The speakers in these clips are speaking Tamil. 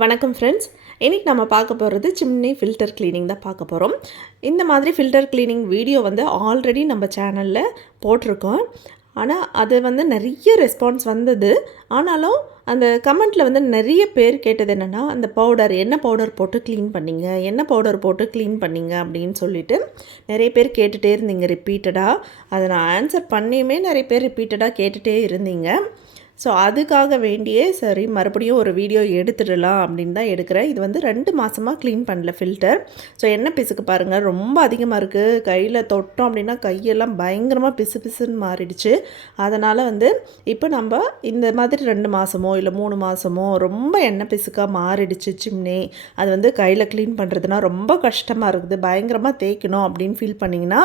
வணக்கம் ஃப்ரெண்ட்ஸ் இன்றைக்கி நம்ம பார்க்க போகிறது சிம்னி ஃபில்டர் க்ளீனிங் தான் பார்க்க போகிறோம் இந்த மாதிரி ஃபில்டர் க்ளீனிங் வீடியோ வந்து ஆல்ரெடி நம்ம சேனலில் போட்டிருக்கோம். ஆனால் அது வந்து நிறைய ரெஸ்பான்ஸ் வந்தது. ஆனாலும் அந்த கமெண்ட்டில் வந்து நிறைய பேர் கேட்டது என்னென்னா அந்த பவுடர் என்ன பவுடர் போட்டு க்ளீன் பண்ணிங்க? என்ன பவுடர் போட்டு க்ளீன் பண்ணிங்க? அப்படின்னு சொல்லிட்டு நிறைய பேர் கேட்டுகிட்டே இருந்தீங்க ரிப்பீட்டடாக அதை நான் ஆன்சர் பண்ணியுமே நிறைய பேர் ரிப்பீட்டடாக கேட்டுகிட்டே இருந்தீங்க. ஸோ அதுக்காக வேண்டியே சரி மறுபடியும் ஒரு வீடியோ எடுத்துடலாம் அப்படின்னு தான் எடுக்கிறேன். இது வந்து ரெண்டு மாதமாக க்ளீன் பண்ணல ஃபில்டர் ஸோ என்ன பிசுக்கு பாருங்கள் ரொம்ப அதிகமாக இருக்குது கையில் தொட்டோம் அப்படின்னா கையெல்லாம் பயங்கரமாக பிசு பிசுன்னு மாறிடுச்சு. அதனால் வந்து இப்போ நம்ம இந்த மாதிரி ரெண்டு மாதமோ இல்லை மூணு மாதமோ ரொம்ப எண்ணெய் பிசுக்காக மாறிடுச்சு சிம்னி. அது வந்து கையில் க்ளீன் பண்ணுறதுனா ரொம்ப கஷ்டமாக இருக்குது. பயங்கரமாக தேய்க்கணும் அப்படின்னு ஃபீல் பண்ணிங்கன்னா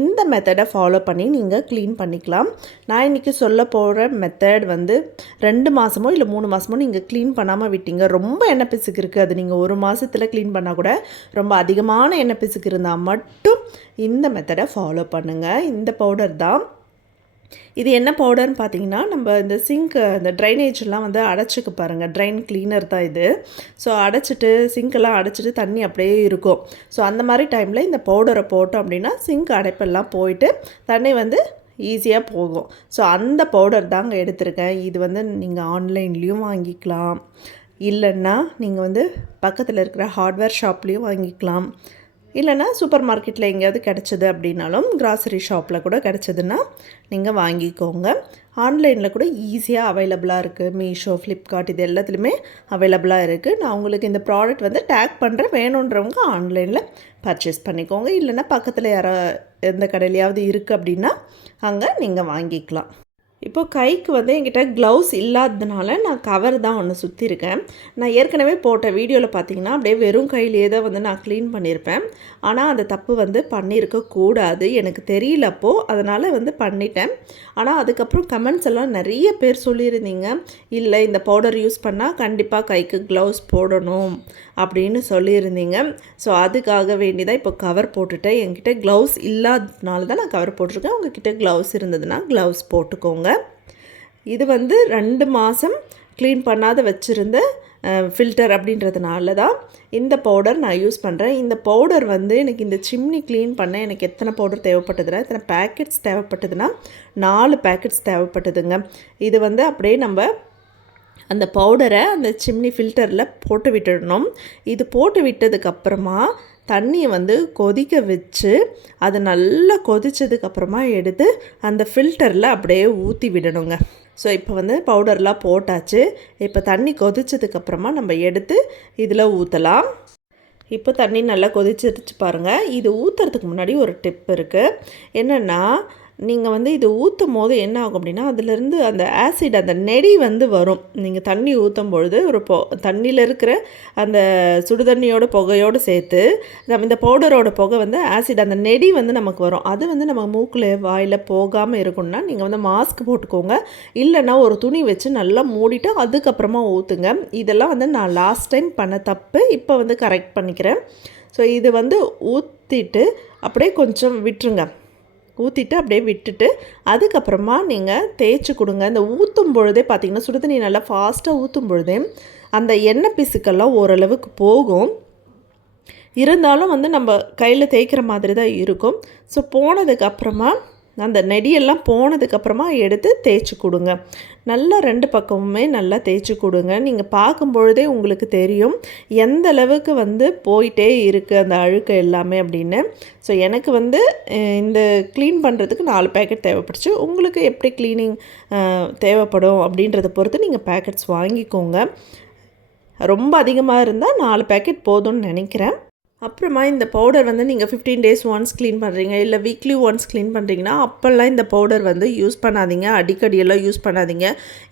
இந்த மெத்தடை ஃபாலோ பண்ணி நீங்கள் க்ளீன் பண்ணிக்கலாம். நான் இன்றைக்கி சொல்ல போகிற மெத்தட் வந்து வந்து ரெண்டு மாதமோ இல்லை மூணு மாதமோ நீங்கள் க்ளீன் பண்ணாமல் விட்டீங்க. ரொம்ப எண்ணெய் பிசுக்கு இருக்குது அது நீங்கள் ஒரு மாதத்தில் க்ளீன் பண்ணால் கூட ரொம்ப அதிகமான எண்ணெய் பிசுக்கு இருந்தால் மட்டும் இந்த மெத்தடை ஃபாலோ பண்ணுங்கள் இந்த பவுடர் தான். இது என்ன பவுடர்னு பார்த்தீங்கன்னா நம்ம இந்த சிங்க் இந்த ட்ரைனேஜ்லாம் வந்து அடைச்சிக்க பாருங்கள் ட்ரைன் க்ளீனர் தான் இது. ஸோ அடைச்சிட்டு சிங்க்கெல்லாம் அடைச்சிட்டு தண்ணி அப்படியே இருக்கும். ஸோ அந்த மாதிரி டைமில் இந்த பவுடரை போட்டோம் அப்படின்னா சிங்க் அடைப்பெல்லாம் போயிட்டு தண்ணி வந்து ஈஸியாக போகும். ஸோ அந்த பவுடர் தாங்க எடுத்திருக்கேன். இது வந்து நீங்கள் ஆன்லைன்லேயும் வாங்கிக்கலாம். இல்லைன்னா நீங்கள் வந்து பக்கத்தில் இருக்கிற ஹார்ட்வேர் ஷாப்லேயும் வாங்கிக்கலாம். இல்லைன்னா சூப்பர் மார்க்கெட்டில் எங்கேயாவது கிடச்சிது அப்படின்னாலும் கிராசரி ஷாப்பில் கூட கிடச்சிதுன்னா நீங்கள் வாங்கிக்கோங்க. ஆன்லைனில் கூட ஈஸியாக அவைலபிளாக இருக்குது. மீஷோ ஃப்ளிப்கார்ட் இது எல்லாத்துலேயுமே அவைலபிளாக இருக்குது. நான் உங்களுக்கு இந்த ப்ராடக்ட் வந்து டேக் பண்ணுறேன். வேணுன்றவங்க ஆன்லைனில் பர்ச்சேஸ் பண்ணிக்கோங்க. இல்லைன்னா பக்கத்தில் யாரோ எந்த கடையிலையாவது இருக்குது அப்படின்னா அங்கே நீங்கள் வாங்கிக்கலாம். இப்போது கைக்கு வந்து என்கிட்ட க்ளவுஸ் இல்லாததுனால நான் கவர் தான் ஒன்று சுற்றிருக்கேன் நான் ஏற்கனவே போட்ட வீடியோவில் பார்த்தீங்கன்னா அப்படியே வெறும் கையிலேயே தான் வந்து நான் க்ளீன் பண்ணியிருப்பேன் ஆனால் அந்த தப்பு வந்து பண்ணியிருக்க கூடாது. எனக்கு தெரியல அப்போது அதனால் வந்து பண்ணிட்டேன். ஆனால் அதுக்கப்புறம் கமெண்ட்ஸ் எல்லாம் நிறைய பேர் சொல்லியிருந்தீங்க. இல்லை இந்த பவுடர் யூஸ் பண்ணால் கண்டிப்பாக கைக்கு க்ளவுஸ் போடணும் அப்படின்னு சொல்லியிருந்தீங்க. ஸோ அதுக்காக வேண்டி தான் இப்போ கவர் போட்டுட்டேன். என்கிட்ட க்ளவுஸ் இல்லாததுனால தான் நான் கவர் போட்டிருக்கேன். உங்ககிட்ட க்ளவுஸ் இருந்ததுன்னா க்ளவுஸ் போட்டுக்கோங்க. இது வந்து ரெண்டு மாதம் க்ளீன் பண்ணாத வச்சுருந்த ஃபில்டர் அப்படின்றதுனால தான் இந்த பவுடர் நான் யூஸ் பண்ணுறேன் இந்த பவுடர் வந்து எனக்கு இந்த சிம்னி க்ளீன் பண்ண எனக்கு எத்தனை பவுடர் தேவைப்பட்டதுன்னா எத்தனை பேக்கெட்ஸ் தேவைப்பட்டதுன்னா நாலு பேக்கெட்ஸ் தேவைப்பட்டதுங்க. இது வந்து அப்படியே நம்ம அந்த பவுடரை அந்த சிம்னி ஃபில்டரில் போட்டு விட்டுடணும். இது போட்டு விட்டதுக்கப்புறமா தண்ணியை வந்து கொதிக்க வச்சு அது நல்லா கொதித்ததுக்கப்புறமா எடுத்து அந்த ஃபில்டரில் அப்படியே ஊற்றி விடணுங்க. ஸோ இப்போ வந்து பவுடர்லாம் போட்டாச்சு. இப்போ தண்ணி கொதிச்சதுக்கப்புறமா நம்ம எடுத்து இதில் ஊற்றலாம் இப்போ தண்ணி நல்லா கொதிச்சிருச்சு பாருங்கள் இது ஊற்றுறதுக்கு முன்னாடி ஒரு டிப் இருக்குது என்னென்னா நீங்கள் வந்து இது ஊற்றும் போது என்ன ஆகும் அப்படின்னா அதுலேருந்து அந்த ஆசிட் அந்த நெடி வந்து வரும். நீங்கள் தண்ணி ஊற்றும் பொழுது ஒரு பொ தண்ணியில் இருக்கிற அந்த சுடுதண்ணியோட புகையோடு சேர்த்து நம்ம இந்த பவுடரோட புகை வந்து ஆசிட் அந்த நெடி வந்து நமக்கு வரும். அது வந்து நம்ம மூக்கில் வாயில் போகாமல் இருக்கும்னா நீங்கள் வந்து மாஸ்க் போட்டுக்கோங்க. இல்லைன்னா ஒரு துணி வச்சு நல்லா மூடிட்டு அதுக்கப்புறமா ஊற்றுங்க இதெல்லாம் வந்து நான் லாஸ்ட் டைம் பண்ண தப்பு. இப்போ வந்து கரெக்ட் பண்ணிக்கிறேன். ஸோ இது வந்து ஊற்றிட்டு அப்படியே கொஞ்சம் விட்டுருங்க. ஊற்றிட்டு அப்படியே விட்டுட்டு அதுக்கப்புறமா நீங்கள் தேய்ச்சி கொடுங்க. இந்த ஊற்றும் பொழுதே பார்த்திங்கன்னா சுடுதண்ணி நல்லா ஃபாஸ்ட்டாக ஊற்றும் பொழுதே அந்த எண்ணெய் பிசுக்கெல்லாம் ஓரளவுக்கு போகும். இருந்தாலும் வந்து நம்ம கையில் தேய்க்கிற மாதிரி தான் இருக்கும். ஸோ போனதுக்கப்புறமா அந்த நெடியெல்லாம் போனதுக்கப்புறமா எடுத்து தேய்ச்சி கொடுங்க. நல்லா ரெண்டு பக்கமுமே நல்லா தேய்ச்சி கொடுங்க. நீங்கள் பார்க்கும் பொழுதே உங்களுக்கு தெரியும் எந்த அளவுக்கு வந்து போயிட்டே இருக்குது அந்த அழுக்கு எல்லாமே அப்படின்னு. ஸோ எனக்கு வந்து இந்த க்ளீன் பண்ணுறதுக்கு நாலு பேக்கெட் தேவைப்படுச்சு. உங்களுக்கு எப்படி க்ளீனிங் தேவைப்படும் அப்படின்றத பொறுத்து நீங்கள் பேக்கெட்ஸ் வாங்கிக்கோங்க. ரொம்ப அதிகமாக இருந்தால் நாலு பேக்கெட் போதும்னு நினைக்கிறேன். அப்புறமா இந்த பவுடர் வந்து நீங்கள் ஃபிஃப்டீன் டேஸ் ஒன்ஸ் க்ளீன் பண்ணுறீங்க இல்லை வீக்லி ஒன்ஸ் க்ளீன் பண்ணுறீங்கன்னா அப்போல்லாம் இந்த பவுடர் வந்து யூஸ் பண்ணாதீங்க அடிக்கடியெல்லாம் யூஸ் பண்ணாதீங்க.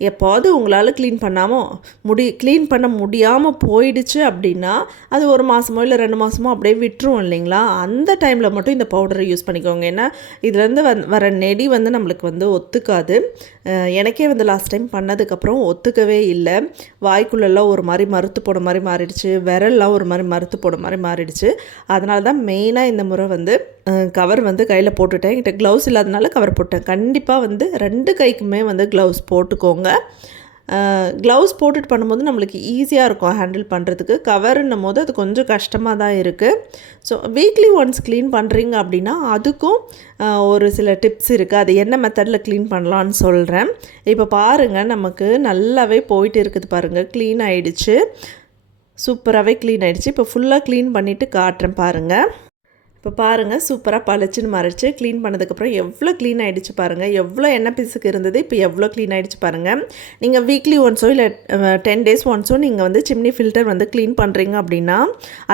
எப்போது உங்களால் க்ளீன் பண்ணாமல் முடி க்ளீன் பண்ண முடியாமல் போயிடுச்சு அப்படின்னா அது ஒரு மாதமோ இல்லை ரெண்டு மாதமோ அப்படியே விட்டுரும் இல்லைங்களா? அந்த டைமில் மட்டும் இந்த பவுடரை யூஸ் பண்ணிக்கோங்க. ஏன்னா இதுலேருந்து வந் வர நெடி வந்து நம்மளுக்கு வந்து ஒத்துக்காது. எனக்கே வந்து லாஸ்ட் டைம் பண்ணதுக்கப்புறம் ஒத்துக்கவே இல்லை. வாய்க்குள்ளெல்லாம் ஒரு மாதிரி மறுத்து போட மாதிரி மாறிடுச்சு விரல்லாம் ஒரு மாதிரி மறுத்து போட மாதிரி மாறிடுச்சு. இருந்துச்சு அதனால தான் மெயினாக இந்த முறை வந்து கவர் வந்து கையில் போட்டுட்டேன். என்கிட்ட க்ளவுஸ் இல்லாதனால கவர் போட்டேன். கண்டிப்பாக வந்து ரெண்டு கைக்குமே வந்து க்ளவுஸ் போட்டுக்கோங்க. க்ளவுஸ் போட்டுட்டு பண்ணும்போது நம்மளுக்கு ஈஸியாக இருக்கும் ஹேண்டில் பண்ணுறதுக்கு கவருன்னும் போது அது கொஞ்சம் கஷ்டமாக தான் இருக்குது ஸோ வீக்லி ஒன்ஸ் க்ளீன் பண்ணுறீங்க அப்படின்னா அதுக்கும் ஒரு சில டிப்ஸ் இருக்குது அது என்ன மெத்தடில் க்ளீன் பண்ணலான்னு சொல்கிறேன் இப்போ பாருங்கள் நமக்கு நல்லாவே போயிட்டு இருக்குது பாருங்கள் க்ளீன் ஆகிடுச்சு சூப்பராகவே க்ளீன் ஆகிடுச்சு இப்போ ஃபுல்லாக க்ளீன் பண்ணிவிட்டு காட்டுறேன் பாருங்கள் இப்போ பாருங்கள் சூப்பராக பளிச்சுன்னு மறைச்சு க்ளீன் பண்ணதுக்கப்புறம் எவ்வளோ க்ளீன் ஆகிடுச்சு பாருங்கள் எவ்வளோ எண்ணெய் பிசுக்கு இருந்தது இப்போ எவ்வளோ க்ளீன் ஆகிடுச்சு பாருங்கள் நீங்கள் வீக்லி ஒன்ஸோ இல்லை டென் டேஸ் ஒன்ஸோ நீங்கள் வந்து சிம்னி ஃபில்டர் வந்து க்ளீன் பண்ணுறீங்க அப்படின்னா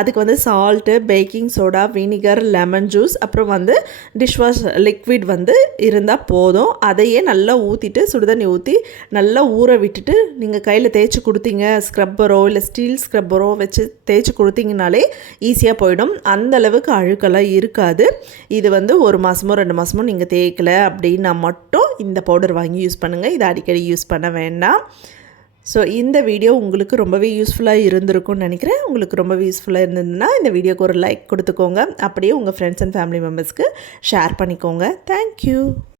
அதுக்கு வந்து salt baking soda vinegar lemon juice அப்புறம் வந்து டிஷ்வாஷ் லிக்விட் வந்து இருந்தால் போதும். அதையே நல்லா ஊற்றிட்டு சுடுதண்ணி ஊற்றி நல்லா ஊற விட்டுட்டு நீங்கள் கையில் தேய்ச்சி கொடுத்தீங்க ஸ்க்ரப்பரோ இல்லை ஸ்டீல் ஸ்க்ரப்பரோ வச்சு தேய்ச்சி கொடுத்தீங்கனாலே ஈஸியாக போயிடும். அந்தளவுக்கு அளவுக்கு அழுக்கெல்லாம் இருக்காது. இது வந்து ஒரு மாதமோ ரெண்டு மாதமோ நீங்கள் தேய்க்கல அப்படின்னா மட்டும் இந்த பவுடர் வாங்கி யூஸ் பண்ணுங்கள் இதை அடிக்கடி யூஸ் பண்ண வேண்டாம். ஸோ இந்த வீடியோ உங்களுக்கு ரொம்பவே யூஸ்ஃபுல்லாக இருந்திருக்கும்னு நினைக்கிறேன். உங்களுக்கு ரொம்பவே யூஸ்ஃபுல்லாக இருந்ததுன்னா இந்த வீடியோக்கு ஒரு லைக் கொடுத்துக்கோங்க. அப்படியே உங்கள் ஃப்ரெண்ட்ஸ் அண்ட் ஃபேமிலி மெம்பர்ஸ்க்கு ஷேர் பண்ணிக்கோங்க. Thank you